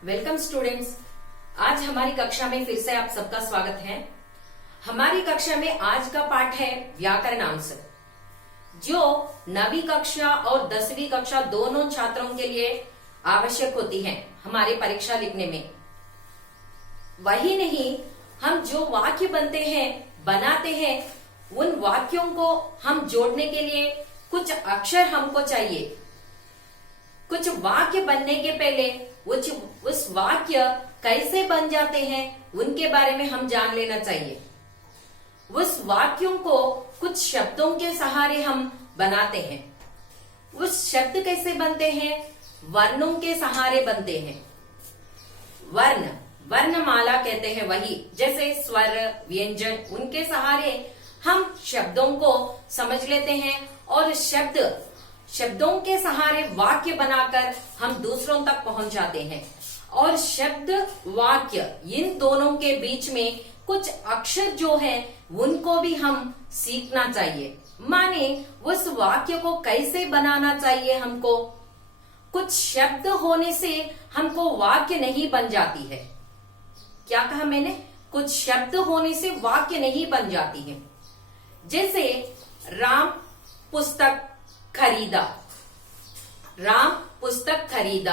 Welcome students. आज हमारी कक्षा में फिर से आप सबका स्वागत है। हमारी कक्षा में आज का पाठ है व्याकरणांश, जो 9वीं कक्षा और 10वीं कक्षा दोनों छात्रों के लिए आवश्यक होती है हमारे परीक्षा लिखने में। वही नहीं, हम जो वाक्य बनते हैं बनाते हैं, उन वाक्यों को हम जोड़ने के लिए कुछ अक्षर हमको चाहिए। कुछ वाक्य बनने के पहले उस वाक्य कैसे बन जाते हैं उनके बारे में हम जान लेना चाहिए। उस वाक्यों को कुछ शब्दों के सहारे हम बनाते हैं। उस शब्द कैसे बनते हैं? वर्णों के सहारे बनते हैं। वर्णमाला कहते हैं वही, जैसे स्वर, व्यंजन, उनके सहारे हम शब्दों को समझ लेते हैं और शब्दों के सहारे वाक्य बनाकर हम दूसरों तक पहुंच जाते हैं। और शब्द वाक्य इन दोनों के बीच में कुछ अक्षर जो है उनको भी हम सीखना चाहिए। माने उस वाक्य को कैसे बनाना चाहिए हमको। कुछ शब्द होने से हमको वाक्य नहीं बन जाती है। क्या कहा मैंने? कुछ शब्द होने से वाक्य नहीं बन जाती है। जैसे राम पुस्तक खरीदा। राम पुस्तक खरीदा।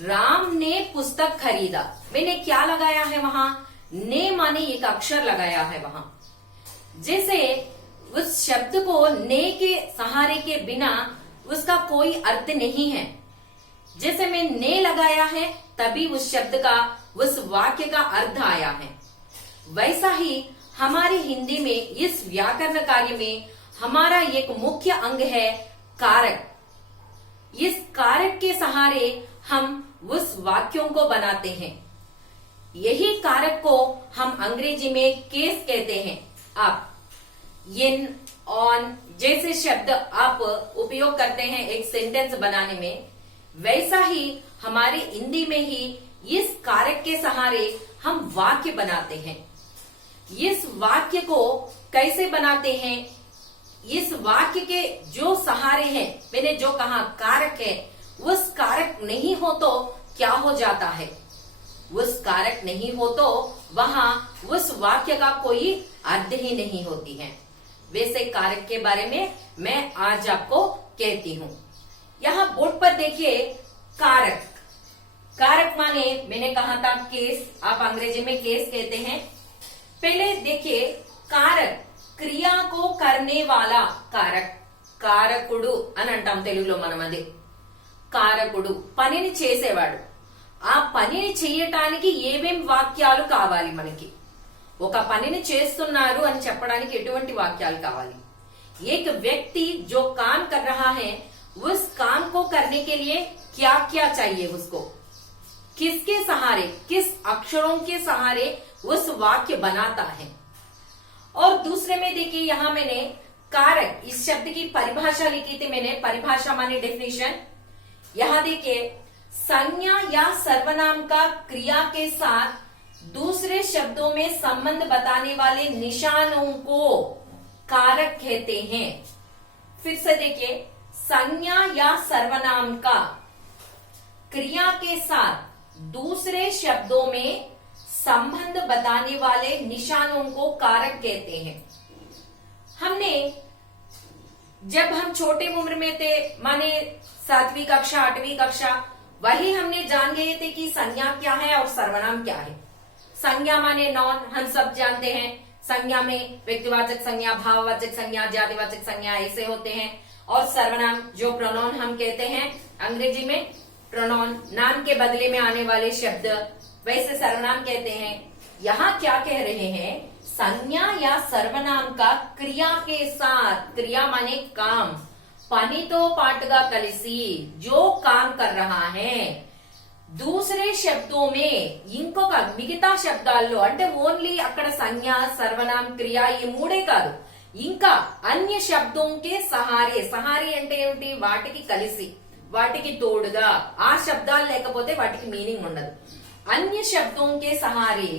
राम ने पुस्तक खरीदा। मैंने क्या लगाया है वहां? ने माने एक अक्षर लगाया है वहां। जैसे उस शब्द को ने के सहारे के बिना उसका कोई अर्थ नहीं है। जैसे मैं ने लगाया है तभी उस शब्द का, उस वाक्य का अर्थ आया है। वैसा ही हमारे हिंदी में इस व्याकरण कार्य में हमारा एक मुख्य अंग है कारक। इस कारक के सहारे हम उस वाक्यों को बनाते हैं। यही कारक को हम अंग्रेजी में केस कहते हैं। आप इन, ऑन जैसे शब्द आप उपयोग करते हैं एक सेंटेंस बनाने में, वैसा ही हमारे हिंदी में ही इस कारक के सहारे हम वाक्य बनाते हैं। इस वाक्य को कैसे बनाते हैं? इस वाक्य के जो सहारे हैं, मैंने जो कहा कारक है, उस कारक नहीं हो तो क्या हो जाता है? उस कारक नहीं हो तो वहां उस वाक्य का कोई अर्थ ही नहीं होती है। वैसे कारक के बारे में मैं आज आपको कहती हूँ। यहाँ बोर्ड पर देखिए कारक। कारक माने मैंने कहा था केस, आप अंग्रेजी में केस कहते हैं। पहले देखिए कारक, క్రియ को करने वाला कारक, కారకుడు అని అంటాం తెలుగులో మనం। అది కారకుడు, పనిని చేసేవాడు। ఆ పనిని చేయటానికి ఏమేం వాక్యాలు కావాలి మనకి? ఒక పనిని చేస్తున్నారు అని చెప్పడానికి ఎటువంటి వాక్యాలు కావాలి? एक व्यक्ति जो काम कर रहा है, उस काम को करने के लिए क्या क्या चाहिए उसको? किसके सहारे, किस अक्षरों के सहारे उस वाक्य बनाता है? और दूसरे में देखिए यहां मैंने कारक, इस शब्द की परिभाषा लिखी थी मैंने। परिभाषा माने डेफिनेशन। यहां देखिए संज्ञा या सर्वनाम का क्रिया के साथ दूसरे शब्दों में संबंध बताने वाले निशानों को कारक कहते हैं। फिर से देखिए संज्ञा या सर्वनाम का क्रिया के साथ दूसरे शब्दों में संबंध बताने वाले निशानों को कारक कहते हैं। हमने जब हम छोटे उम्र में थे, माने 7वीं कक्षा 8वीं कक्षा, वही हमने जान गए थे कि संज्ञा क्या है और सर्वनाम क्या है। संज्ञा माने नॉन, हम सब जानते हैं। संज्ञा में व्यक्तिवाचक संज्ञा, भाववाचक संज्ञा, जातिवाचक संज्ञा ऐसे होते हैं। और सर्वनाम जो प्रोनाउन हम कहते हैं अंग्रेजी में, प्रोनाउन नाम के बदले में आने वाले शब्द, वैसे सर्वनाम कहते हैं। यहाँ क्या कह रहे हैं? संज्ञा या सर्वनाम का क्रिया के साथ, क्रिया माने काम, పనితో పాటుగా కలిసి, जो काम कर रहा है, दूसरे शब्दों में ఇంకొక మిగతా శబ్దాల్లో, అంటే ఓన్లీ అక్కడ సంజ్ఞ, సర్వనాం, క్రియ ఈ మూడే కాదు, ఇంకా అన్య శబ్దों के सहारे, సహారే అంటే ఏమిటి? వాటికి కలిసి, వాటికి తోడుగా, ఆ శబ్దాలు లేకపోతే వాటికి మీనింగ్ ఉండదు। अन्य शब्दों के सहारे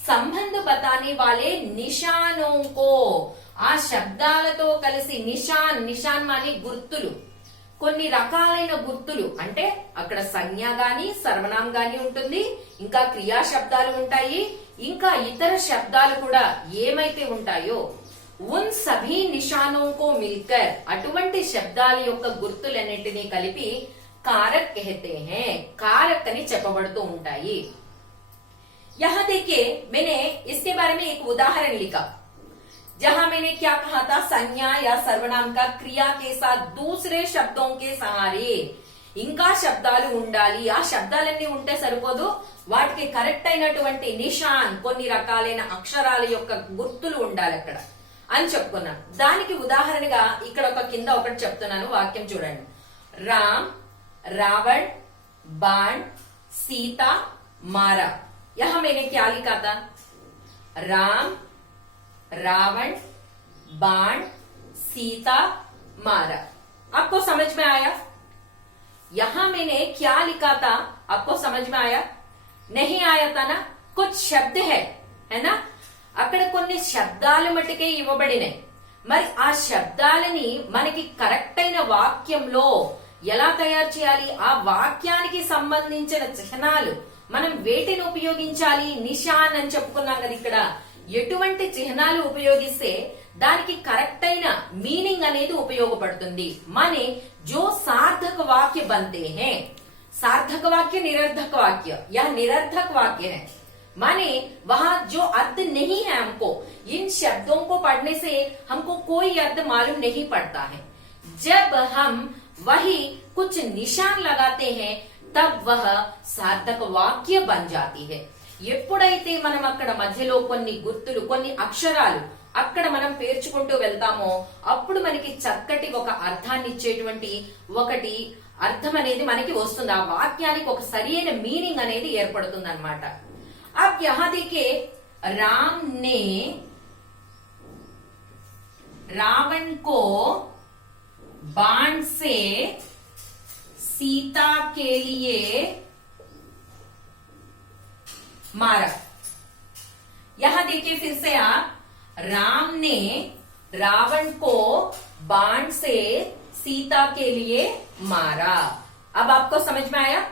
संबंध बताने वाले निशानों को, ఆ శబ్దాలతో కలిసి నిషాన్, నిషాన్ మానే గుర్తులు, కొన్ని రకాలైన గుర్తులు అంటే అక్కడ సంజ్ఞ గాని సర్వనామం గాని ఉంటుంది, ఇంకా క్రియా శబ్దాలు ఉంటాయి, ఇంకా ఇతర శబ్దాలు కూడా ఏమైతే ఉంటాయో ఉన్ సభీ నిశానోంకో మిల్కర్ అటువంటి శబ్దాల యొక్క గుర్తులన్నింటినీ కలిపి कारक कहते हैं, कारक అని చెప్పబడుతూ ఉంటాయి. यहाँ देखिए मैंने इसके बारे में एक उदाहरण लिखा जहां मैंने क्या कहा था, संज्ञा या सर्वनाम का क्रिया के साथ दूसरे शब्दों के सहारे ఇంకా శబ్దాలు ఉండాలి. ఆ శబ్దాలన్నీ ఉంటే సరిపోదు, వాటికి కరెక్ట్ అయినటువంటి నిషాన్ కొన్ని రకాలైన అక్షరాల యొక్క గుర్తులు ఉండాలి అక్కడ అని చెప్పుకున్నాను. దానికి ఉదాహరణగా ఇక్కడ ఒక కింద ఒకటి చెప్తున్నాను, వాక్యం చూడండి. రామ్ रावण बाण सीता मारा. यहां मैंने क्या लिखा था, राम रावण बाण सीता मारा. आपको समझ में आया? यहां मैंने क्या लिखा था, आपको समझ में आया? नहीं आया था ना? कुछ शब्द है ना, అక్కడ కొన్ని శబ్దాలు మటుకే ఇవ్వబడినాయి. మరి ఆ శబ్దాలని మనకి కరెక్ట్ అయిన వాక్యంలో ఎలా తయారు చేయాలి, ఆ వాక్యానికి సంబంధించిన చిహ్నాలు మనం వేటిని ఉపయోగించాలి, నిషాన్ అని చెప్పుకున్నాం కదా. ఇక్కడ ఎటువంటి చిహ్నాలు ఉపయోగిస్తే దానికి కరెక్ట్ అయిన మీనింగ్ అనేది ఉపయోగపడుతుంది. माने जो सार्थक वाक्य बनते हैं, सार्थक वाक्य निरर्थक वाक्य या निरर्थक वाक्य है, माने वहां जो अर्थ नहीं है, हमको इन शब्दों को पढ़ने से हमको कोई अर्थ मालूम नहीं पड़ता है. जब हम वही कुछ निशान लगाते हैं तब वह सार्थक वाक्य बन जाती है. ఎప్పుడైతే మనం అక్కడ మధ్యలో కొన్ని గుర్తులు కొన్ని అక్షరాలు అక్కడ మనం పేర్చుకుంటూ వెళ్తామో అప్పుడు మనకి చక్కటి ఒక అర్థాన్ని ఇచ్చేటువంటి ఒకటి అర్థం అనేది మనకి వస్తుంది. ఆ వాక్యానికి ఒక సరైన మీనింగ్ అనేది ఏర్పడుతుంది అన్నమాట. अब यहां देखिए, राम ने रावण को बाण से सीता के लिए मारा. यहां देखिए फिर से आप, राम ने रावण को बाण से सीता के लिए मारा. अब आपको समझ में आया?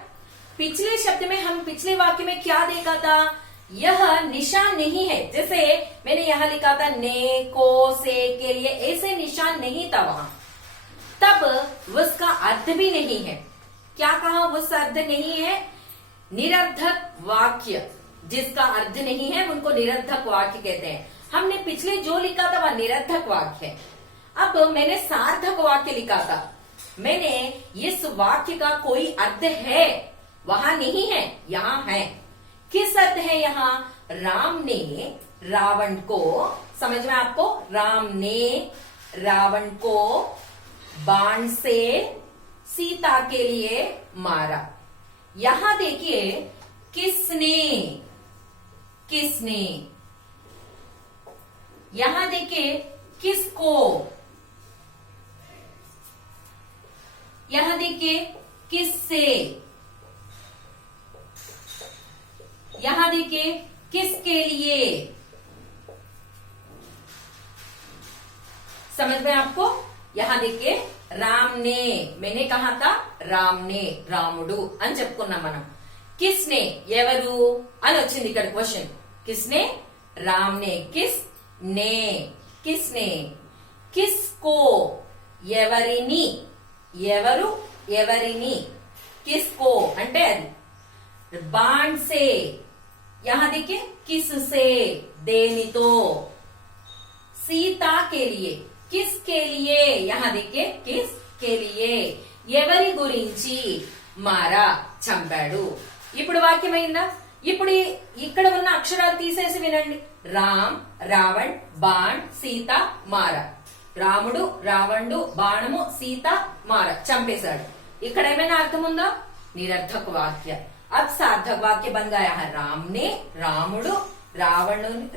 पिछले शब्द में हम पिछले वाक्य में क्या देखा था, यह निशान नहीं है. जैसे मैंने यहां लिखा था ने को से के लिए, ऐसे निशान नहीं था वहां. तब उसका अर्थ भी नहीं है. क्या कहा, उस अर्थ नहीं है, निरर्थक वाक्य. जिसका अर्थ नहीं है उनको निरर्थक वाक्य कहते हैं. हमने पिछले जो लिखा था वह निरर्थक वाक्य है. अब मैंने सार्थक वाक्य लिखा था. मैंने इस वाक्य का कोई अर्थ है, वहां नहीं है, यहां है. किस अर्थ है यहाँ, राम ने रावण को, समझ में आपको, राम ने रावण को बाण से सीता के लिए मारा. यहां देखिए किसने, किसने, यहां देखिए किसको, यहां देखिए किससे, यहां देखिए किसके लिए. समझ में आपको? यहां देखिए राम ने, मैंने कहा था राम ने, రాముడు అని చెప్పుకున్నాం మనం. किसने ఎవరు అని వచ్చింది ఇక్కడ క్వశ్చన్. किसने, राम ने, किस ने, किसने, किसको ఎవరిని, ఎవరు ఎవరిని, किसको అంటే అది. बाण से, यहां देखिए किससे देनितो. सीता के लिए, किसके लिए, यहां देखिए किसके लिए, ఎవరి గురించి, మారా చంపాడు. ఇప్పుడు వాక్యమైందా? ఇప్పుడు ఇక్కడ ఉన్న అక్షరాలు తీసేసి వినండి. రామ్ రావణ్ బాణ్ సీత మార. రాముడు రావణుడు బాణము సీత మార చంపేశాడు. ఇక్కడ ఏమైనా అర్థం ఉందా? నిరర్థక వాక్య. अब सार्थक वाक्य बन गया है. राम ने రాముడు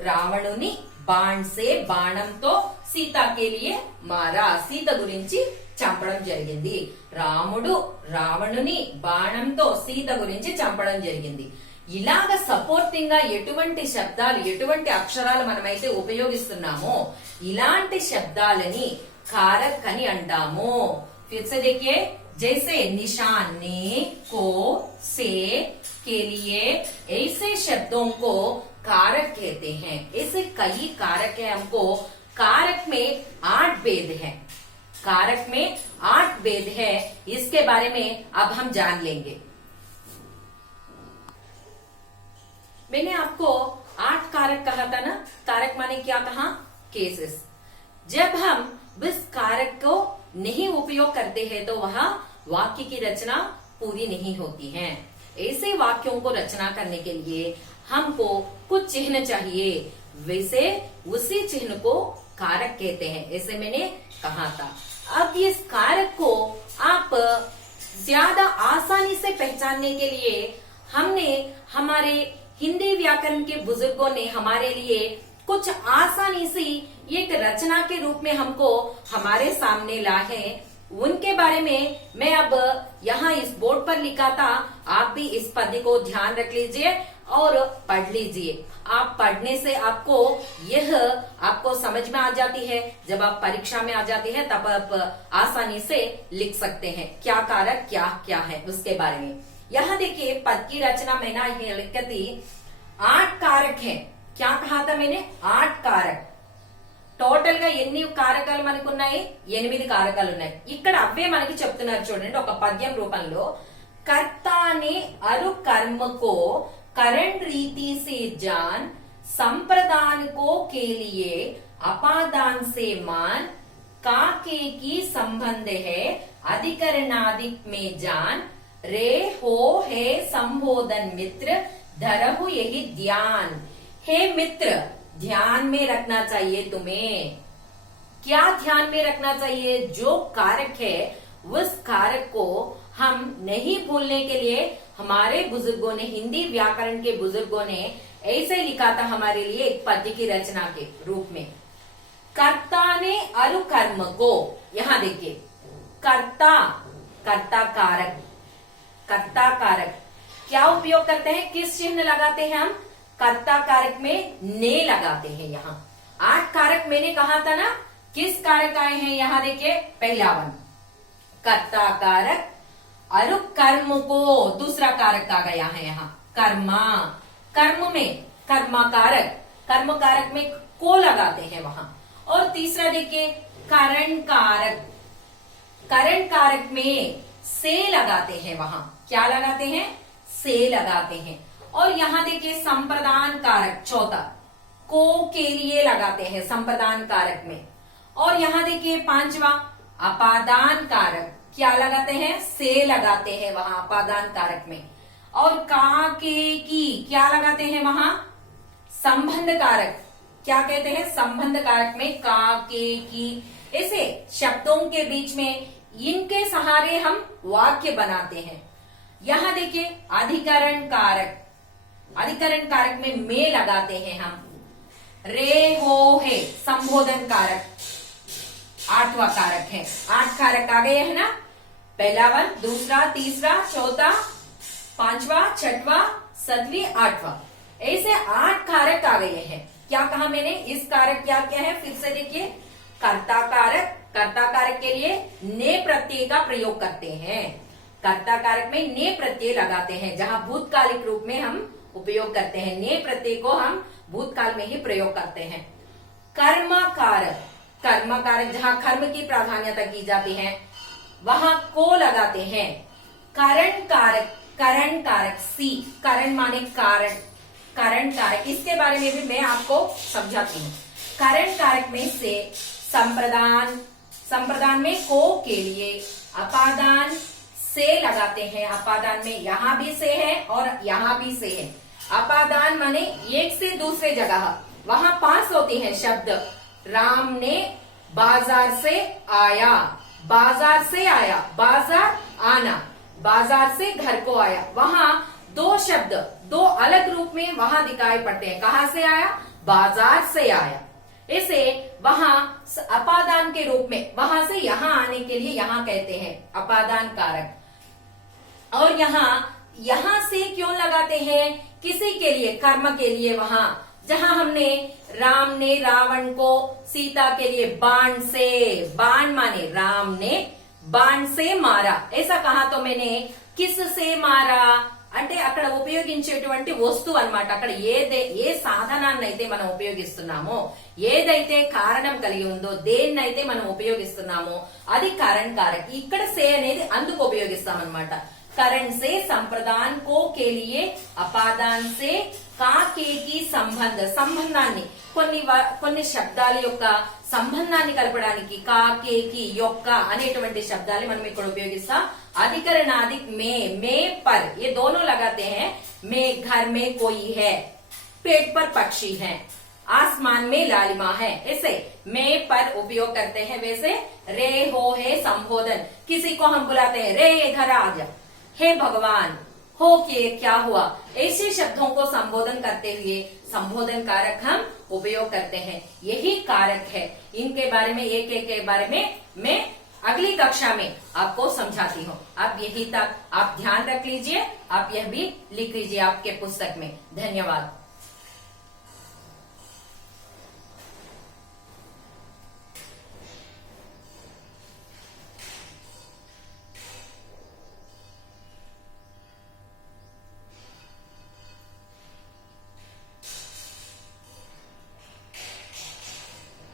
రావణుని బాణ్ సే బాణంతో సీత కే లియే మారా, సీత గురించి చంపడం జరిగింది. రాముడు రావణుని బాణంతో సీత గురించి చంపడం జరిగింది. ఇలాగ సపోర్టింగ్ గా ఎటువంటి శబ్దాలు ఎటువంటి అక్షరాలు మనమైతే ఉపయోగిస్తున్నామో ఇలాంటి శబ్దాలని కారక్ అని అంటాము. फिर से देखिए, जैसे निशान, ने, को, से, के लिए, ऐसे शब्दों को कारक कहते हैं। ऐसे कई कारक है। हमको कारक में 8 भेद है। कारक में 8 भेद है। इसके बारे में अब हम जान लेंगे। मैंने आपको 8 कारक कहा था ना। कारक माने क्या कहा? केसेस। जब हम इस कारक को नहीं उपयोग करते हैं तो वह वाक्य की रचना पूरी नहीं होती है। ऐसे वाक्यों को रचना करने के लिए हमको कुछ चिन्ह चाहिए। वैसे उसी चिन्ह को कारक कहते हैं, ऐसे मैंने कहा था। अब इस कारक को आप ज्यादा आसानी से पहचानने के लिए हमने हमारे हिंदी व्याकरण के बुजुर्गों ने हमारे लिए कुछ आसानी सी एक रचना के रूप में हमको हमारे सामने ला है। उनके बारे में मैं अब यहाँ इस बोर्ड पर लिखा था। आप भी इस पद्य को ध्यान रख लीजिए और पढ़ लीजिए। आप पढ़ने से आपको यह आपको समझ में आ जाती है। जब आप परीक्षा में आ जाती है तब आप आसानी से लिख सकते हैं क्या कारक क्या क्या है उसके बारे में। यहाँ देखिए पद की रचना मैंने लिखी 8 कारक है। क्या कहा था मैंने? 8 कारक। టోటల్ గా ఎన్ని కారకాలు మనకు ఉన్నాయి? 8 కారకాలు ఉన్నాయి. ఇక్కడ అవే మనకి చెప్తున్నారు చూడండి ఒక పద్యం రూపంలో। कर्ता ने अरु कर्म को करण रीति से जान, संप्रदान को के लिए अपादान से मान, काके की संबंध है अधिकरणादिक में जान, रे हो है संबोधन मित्र धरहु यही ध्यान। हे मित्र, ध्यान में रखना चाहिए तुम्हें। क्या ध्यान में रखना चाहिए? जो कारक है उस कारक को हम नहीं भूलने के लिए हमारे बुजुर्गों ने, हिंदी व्याकरण के बुजुर्गों ने ऐसे लिखा था हमारे लिए एक पद्य की रचना के रूप में। कर्ता ने अरु कर्म को, यहां देखिए कर्ता, कर्ता कारक, कर्ता कारक क्या उपयोग करते हैं? किस चिन्ह लगाते हैं हम? कर्ता कारक में ने लगाते हैं। यहाँ 8 कारक मैंने कहा था ना। किस कारक आए हैं? यहाँ देखिए पहला वन कर्ता कारक, अरु कर्म को दूसरा कारक आ गया है यहाँ कर्मा। कर्म में कर्मा कारक, कर्म कारक में को लगाते हैं वहां। और तीसरा देखिए करण कारक, करण कारक में से लगाते हैं वहां। क्या लगाते हैं? से लगाते हैं। और यहाँ देखिए संप्रदान कारक चौथा को के लिए लगाते हैं संप्रदान कारक में। और यहाँ देखिए 5वां अपादान कारक, क्या लगाते हैं? से लगाते हैं वहां अपादान कारक में। और का के की क्या लगाते हैं वहां? संबंध कारक, क्या कहते हैं? संबंध कारक में का के की। ऐसे शब्दों के बीच में इनके सहारे हम वाक्य बनाते हैं। यहाँ देखिए अधिकरण कारक, अधिकरण कारक में लगाते हैं हम। रे हो है संबोधन कारक 8वां कारक है। 8 कारक आ गए है ना। पहला वन, दूसरा, तीसरा, चौथा, 5वां, 6वां, 7वीं, 8वां, ऐसे 8 कारक आ गए हैं। क्या कहा मैंने? इस कारक क्या क्या है? फिर से देखिए कर्ता कारक, कर्ता कारक के लिए ने प्रत्यय का प्रयोग करते हैं। कर्ता कारक में ने प्रत्यय लगाते हैं। जहां भूतकालिक रूप में हम उपयोग करते हैं, ने प्रत्यय को हम भूतकाल में ही प्रयोग करते हैं। कर्म कारक, कर्म कारक जहां कर्म की प्राधान्यता की जाती है वहां को लगाते हैं। करण कारक, करण कारक सी, करण माने कारण, करण कारक इसके बारे में भी मैं आपको समझाती हूँ। करण कारक में से संप्रदान, संप्रदान में को के लिए अपादान से लगाते हैं। अपादान में यहाँ भी से है और यहाँ भी से है। अपादान माने एक से दूसरे जगह, वहां पास होती है शब्द। राम ने बाजार से आया, बाजार से आया, बाजार आना, बाजार से घर को आया। वहां 2 शब्द 2 अलग रूप में वहां दिखाई पड़ते हैं। कहां से आया? बाजार से आया। इसे वहां अपादान के रूप में वहां से यहां आने के लिए यहां कहते हैं अपादान कारक। और यहां से क्यों लगाते हैं? किसी के लिए, कर्म के लिए। वहां जहां हमने राम ने रावण को सीता के लिए बाण से, बाण माने राम ने बाण से मारा। ऐसा कहा तो मैंने किससे मारा అంటే అక్కడ ఉపయోగించేటువంటి వస్తువు అన్నమాట। అక్కడ ఏ సాధనాన్నైతే మనం ఉపయోగిస్తున్నామో, ఏదైతే కారణం కలిగి ఉందో, దేన్నైతే మనం ఉపయోగిస్తున్నామో అది కరణ్ కారక్। ఇక్కడ సే అనేది అందుకు ఉపయోగిస్తాం అన్నమాట। కరణ్ సే సంప్రదాన్ కో కే లియే అపాదాన్ సే కా కే కి సంబంధాన్ని కొన్ని శబ్దాల యొక్క సంబంధాన్ని కలపడానికి కా కే కి యొక్క అనేటువంటి శబ్దాన్ని మనం ఇక్కడ ఉపయోగిస్తాం। अधिकरणाधिक में पर ये दोनों लगाते हैं। में घर में कोई है, पेड़ पर पक्षी है, आसमान में लालिमा है, ऐसे में पर उपयोग करते हैं। वैसे रे हो है संबोधन, किसी को हम बुलाते हैं रे इधर आ जा, हे भगवान, हो के क्या हुआ, ऐसे शब्दों को संबोधन करते हुए संबोधन कारक हम उपयोग करते हैं। यही कारक है। इनके बारे में एक एक के बारे में मैं अगली कक्षा में आपको समझाती हूँ। आप यही तक आप ध्यान रख लीजिए, आप यह भी लिख लीजिए आपके पुस्तक में। धन्यवाद।